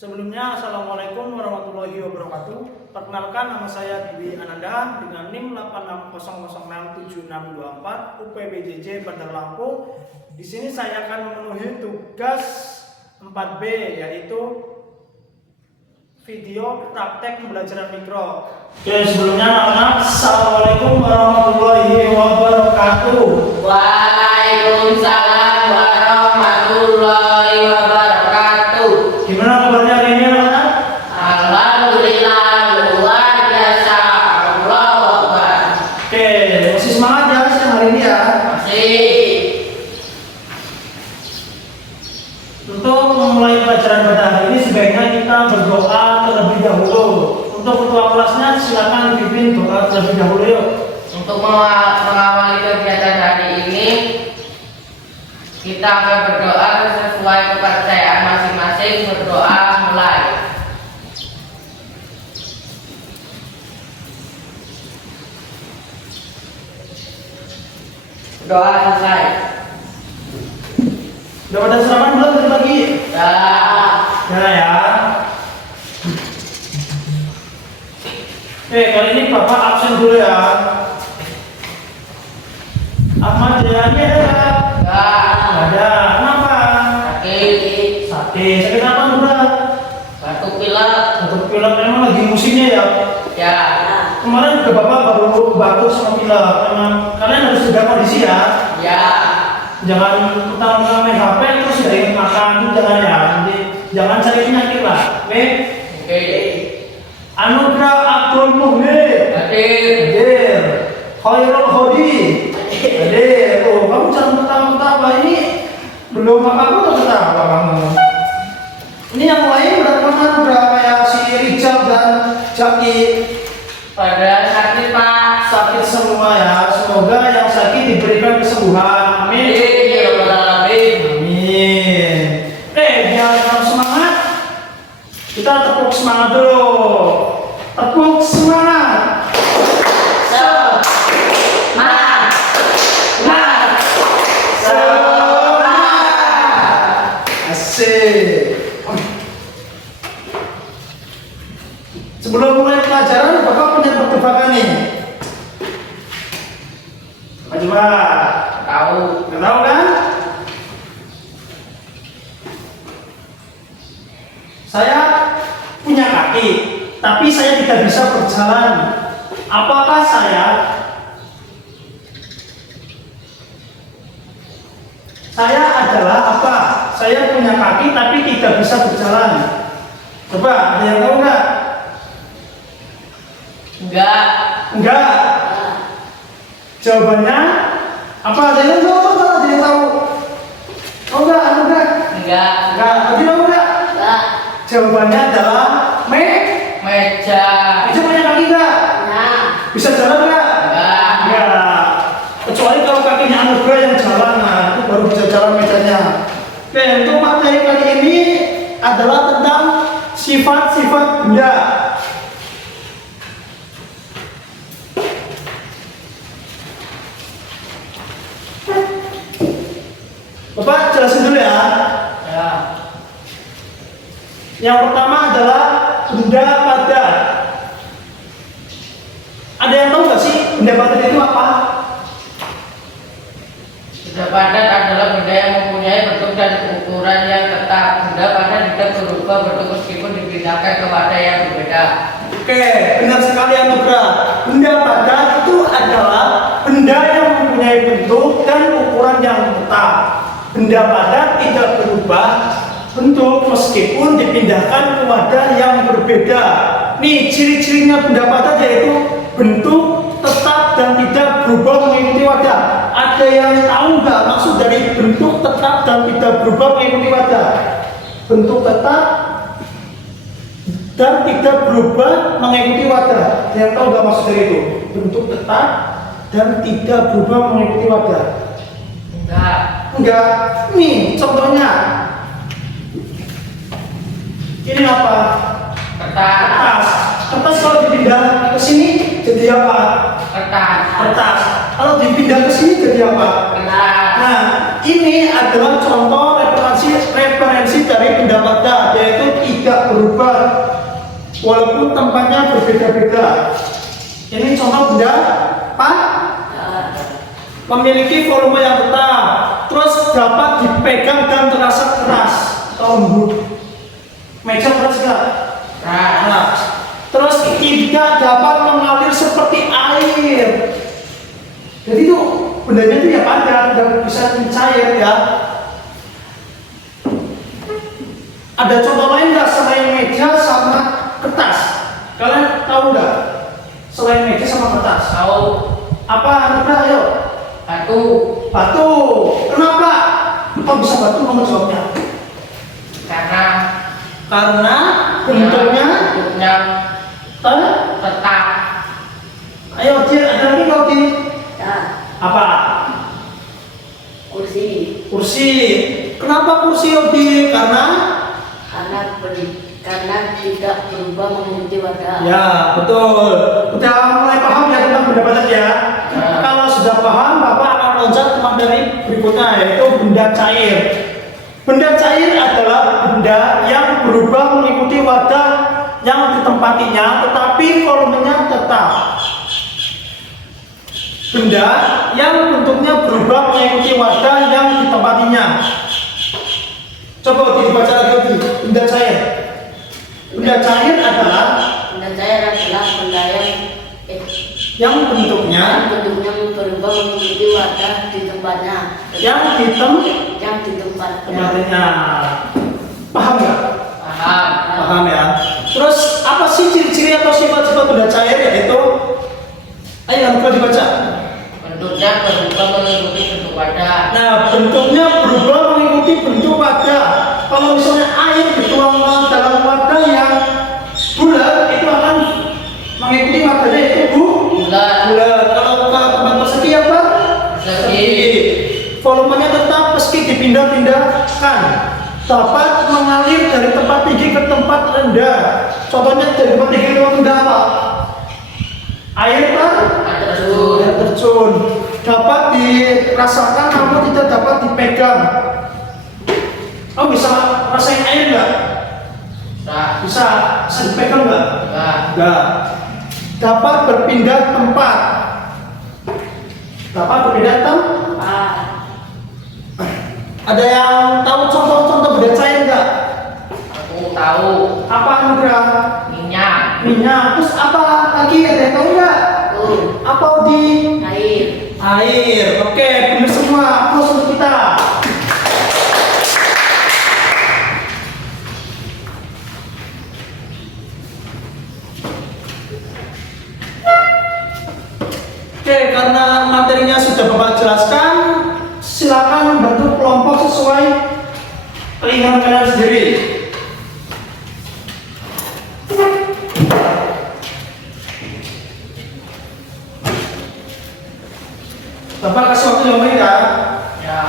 Sebelumnya, Assalamualaikum warahmatullahi wabarakatuh. Perkenalkan, nama saya Dwi Ananda dengan NIM 86006764 UPBJJ Bandar Lampung. Di sini saya akan memenuhi tugas 4B, yaitu video praktek pembelajaran mikro. Oke, sebelumnya anak-anak, Assalamualaikum warahmatullahi wabarakatuh. Waalaikumsalam warahmatullahi wabarakatuh. Gimana kabarnya hari ini anak-anak? Alhamdulillah luar biasa. Allahu Akbar. Oke, masih semangat ya siang hari ini ya? Masih. Untuk memulai pelajaran pada hari ini sebaiknya kita berdoa terlebih dahulu. Untuk ketua kelasnya silakan pimpin doa terlebih dahulu yuk. Untuk mengawali kegiatan hari ini, kita akan berdoa sesuai kepercayaan masing-masing. Berdoa mulai. Doa selesai. Udah pada sarapan belum tadi pagi? Dah. Ya ya. Kali ini Bapak absen dulu ya. Ahmad Jayani ada nggak? Dah. Ada. Kenapa? Sakit. Sakit apa udah? Batuk pilek. Batuk pilek memang lagi musimnya ya. Ya. Kemarin juga Bapak baru batuk sama pilek. Memang kalian harus jaga kondisi ya. Ya. Jangan utang main HP terus nggak ingat makan, jangan ya. Nanti jangan cari penyakit lah. Oke? Oke. Anugerah Abdul Muhid. Hadir. Khairul Hodi. Hadir. Oh, kamu jangan ketawa-ketawa ini. Belum apa-apa tuh ketawa kamu. Ini yang lain udah kemana? Udah kayak si Rijal dan Jaki. Pada sakit Pak. Sakit semua ya. Semoga yang sakit diberikan kesembuhan. Amin. Ya Rabbal Alamin. Amin. Biar kamu semangat, kita tepuk semangat dulu. Tepuk semangat. Semangat. Semangat. Asik. Sebelum mulai pelajaran, Bapak punya pertebakan nih. Apa coba? Tahu. Nggak tahu kan? Saya punya kaki, tapi saya tidak bisa berjalan. Apakah saya adalah apa? Saya punya kaki tapi tidak bisa berjalan. Coba, ada yang tahu nggak? Enggak. Enggak. Jawabannya apa? Ada yang tahu? Ada yang tahu? Oh enggak, enggak. Enggak. Enggak, ada yang tahu nggak? Enggak. Jawabannya adalah Meja. Meja punya kaki nggak? Nah. Bisa jalan nggak? Enggak. Enggak. Kecuali kalau kakinya anugerah yang jalan, nah itu baru bisa jalan mejanya. Oke, untuk materi kali ini adalah tentang sifat-sifat benda. Bapak jelasin dulu ya. Ya. Yang pertama adalah benda padat. Ada yang tahu nggak sih benda padat itu apa? Benda padat adalah benda yang mempunyai bentuk dan ukuran yang tetap. Benda padat tidak berubah bentuk meskipun dipindahkan ke wadah yang berbeda. Oke, benar sekali Anugerah. Benda padat itu adalah benda yang mempunyai bentuk dan ukuran yang tetap. Benda padat tidak berubah bentuk meskipun dipindahkan ke wadah yang berbeda. Nih, ciri-cirinya benda padat yaitu bentuk tetap dan tidak berubah mengikuti wadah. Ada yang tahu nggak maksud dari bentuk tetap dan tidak berubah mengikuti wadah? Bentuk tetap dan tidak berubah mengikuti wadah. Yang tahu nggak maksud dari itu? Bentuk tetap dan tidak berubah mengikuti wadah. Enggak. Nih contohnya. Ini apa? Kertas. Kertas kalau dipindah ke sini jadi apa? Kertas. Kalau dipindah ke sini jadi apa? Nah, ini adalah contoh referensi dari benda padat, yaitu tidak walaupun tempatnya berbeda-beda. Ini contoh benda apa? Memiliki volume yang tetap, terus dapat dipegang dan terasa keras atau lembut. Meja keras nggak? Nah, terus tidak dapat mengalir seperti air. Jadi itu bendanya itu ya padat dan bisa mencair ya. Ada contoh lain nggak selain meja sama kertas? Kalian tahu nggak? Selain meja sama kertas? Tahu. Apa? Anugerah, ayo. Batu. Batu. Kenapa? Kok bisa batu? Nomor jawabnya. Karena bentuknya tetap. Ayo, Dir, ada lagi kau, Dir? Ya, Apa? kursi. Kursi. Kenapa kursi, Dir? Karena tidak berubah mengikuti wadah. Ya, betul. Udah mulai paham ya tentang benda padat ya? Kalau sudah paham, Bapak akan loncat ke materi berikutnya, yaitu benda cair. Benda cair adalah benda yang berubah mengikuti wadah yang ditempatinya, tetapi volumenya tetap. Benda yang bentuknya berubah mengikuti wadah yang ditempatinya. Coba dibaca lagi, benda cair. Benda cair adalah benda yang yang bentuknya bentuknya berubah mengikuti wadah di tempatnya. yang Yang di tempatnya. tempatnya. Paham nggak? Paham. Paham ya. Terus apa sih ciri-ciri atau sifat-sifat benda cair, yaitu? Ayo yang perlu dibaca. Bentuknya berubah mengikuti bentuk wadah. Nah, bentuknya berubah mengikuti bentuk wadah. Kalau misalnya air dituang dalam wadah yang bulat, itu akan mengikuti wadahnya, itu Bulat. bulat. Kalau ke tempat persegi apa? Persegi. Volumenya tetap meski dipindah-pindahkan. Dapat mengalir dari tempat tinggi ke tempat rendah. Contohnya dari tempat tinggi ke tempat rendah apa? Air apa? Terjun. Air terjun. Dapat dirasakan namun tidak dapat dipegang. Oh, bisa rasain air nggak? Bisa dipegang nggak? Nggak. Dapat berpindah tempat. Dapat berpindah tempat. Ada yang tahu contoh-contoh benda cair nggak? Aku tahu. Apa Nugra? Minyak. Minyak. Terus apa lagi? Ada yang tahu nggak? Apa di? Air. Air. Oke, benar semua. Aplaus untuk kita. Oke, karena materinya sudah Bapak jelaskan, silakan bentuk kelompok sesuai keinginan kalian sendiri. Bapak kasih waktu 5 menit ya. Ya.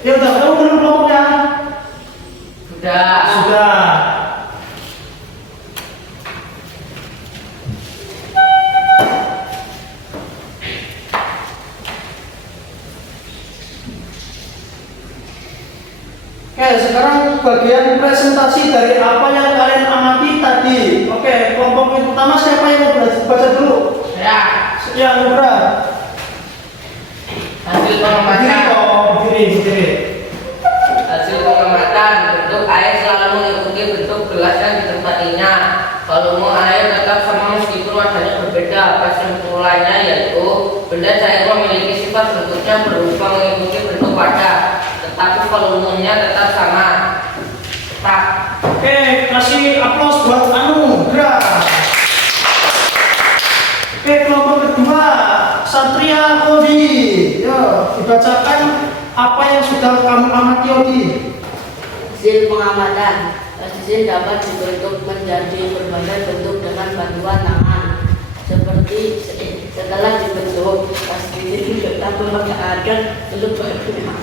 Ya udah, kamu belum kelompoknya? Sudah. Sudah. Oke, sekarang bagian presentasi dari apa yang kalian amati tadi. Oke, kelompok yang pertama siapa yang mau baca dulu? Ya. Ya, Nubra. Hasil Berdiri pengamatan. kok, berdiri. Hasil pengamatan, bentuk air selalu mengikuti bentuk gelas yang ditempatinya. Volume air tetap sama meskipun wadahnya berbeda. Kesimpulannya yaitu benda cair memiliki sifat bentuknya berubah mengikuti bentuk wadah, tetapi volumenya tetap sama. Tetap. Oke, kasih aplaus buat Nubra. Oke, kelompok kedua, Satria Odi. Yo, dibacakan apa yang sudah kamu amati, Odi. Hasil pengamatan. Plastisien dapat dibentuk menjadi berbagai bentuk dengan bantuan tangan. Seperti setelah dibentuk, plastisien tetap memanfaatkan bentuk barunya.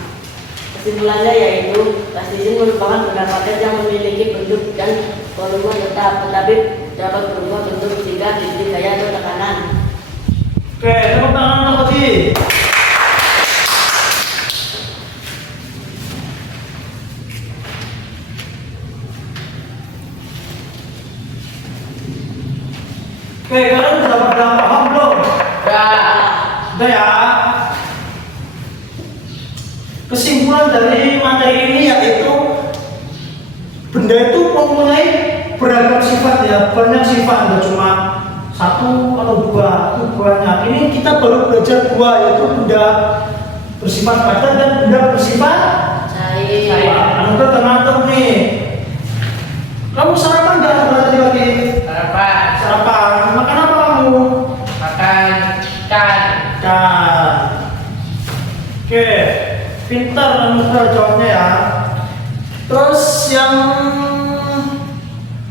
Kesimpulannya yaitu plastisien merupakan benda padat yang memiliki bentuk dan volume tetap, tetapi dapat berubah bentuk jika diberi gaya atau tekanan. Oke, tepuk tangan untuk Odi. Oke, kalian sudah pada paham belum? Udah ya. Kesimpulan dari materi ini yaitu benda itu mempunyai beragam sifat ya, banyak sifat, tidak cuma satu atau dua, itu banyak. Ini kita baru belajar dua, yaitu benda bersifat padat dan benda bersifat Cair. Anu tenang nih. Kamu sarapan nggak tadi pagi? Sarapan. Sarapan. Makan apa kamu? Makan ikan. Ikan. Oke, pintar Anugrah jawabnya ya. Terus yang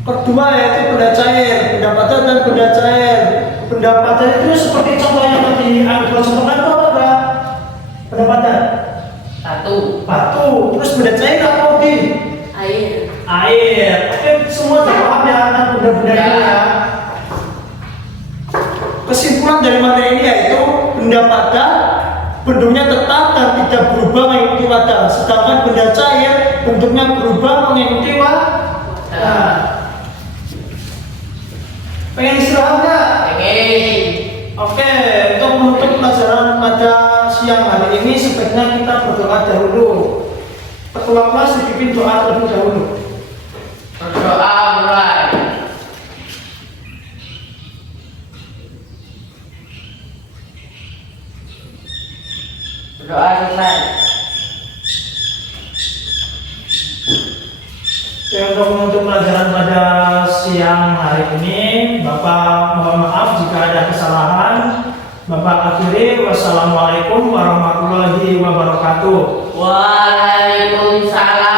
kedua yaitu benda cair, benda padat dan benda cair. Benda padat itu seperti contohnya tadi, Anugrah contohnya itu apa? Benda padat. Batu. Terus benda cair apa Odi? Air. Air. Oke, semua sudah paham ya tentang benda-benda ini ya. Kesimpulan dari materi ini yaitu benda padat bentuknya tetap dan tidak berubah mengikuti wadah, sedangkan benda cair bentuknya berubah mengikuti wadah. Pengen istirahat nggak? Pengen. Oke, untuk menutup pelajaran pada siang hari ini sebaiknya kita berdoa dahulu. Ketua kelas dipimpin doa terlebih dahulu. Berdoa mulai. Berdoa selesai. Oke, untuk menutup pelajaran pada siang hari ini, Bapak mohon maaf jika ada kesalahan. Bapak akhiri, wassalamualaikum warahmatullahi wabarakatuh. Waalaikumsalam.